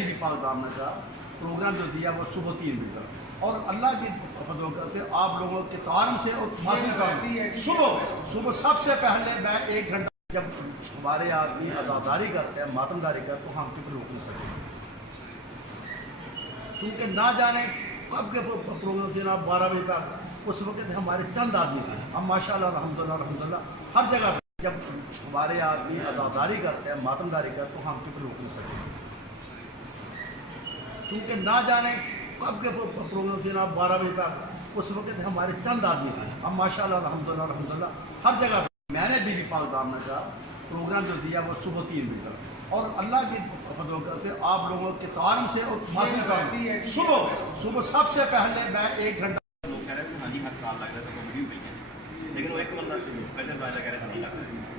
बीबी पाक दामना का प्रोग्राम जो दिया वो सुबह 3 बजे तक, और अल्लाह की फजल करते आप लोगों के तारम से और माफी का सुबह सबसे पहले मैं 1 घंटा, जब हमारे आदमी अजादारी करते हैं, मातमदारी करते हैं, तो हम क्यों रोक नहीं सकते, क्योंकि ना जाने कब के प्रोग्राम जनाब 12 बजे तक, उस वक्त हमारे चंद आदमी थे। अब माशाल्लाह अल्हम्दुलिल्लाह हर जगह जब हमारे आदमी अजादारी करते हैं, मातमदारी करते हैं, तो हम क्यों रोक नहीं सकते, क्योंकि ना जाने कब के प्रोग्राम जनाब 12 बजे तक, उस वक्त हमारे चंद आदमी थे। अब माशाल्लाह अल्हम्दुलिल्लाह हर जगह मैंने बीबी पाक दामना का प्रोग्राम जो दिया वो सुबह 3 बजे तक, और अल्लाह की फजल करते आप लोगों के तारम से और माफी का सुबह सबसे पहले मैं 1 घंटा। लोग कह रहे हैं हाँ जी हर साल लगता है तो वीडियो मिल गई, लेकिन वो एक बंदा कजर बाजा कह रहे नहीं लगता।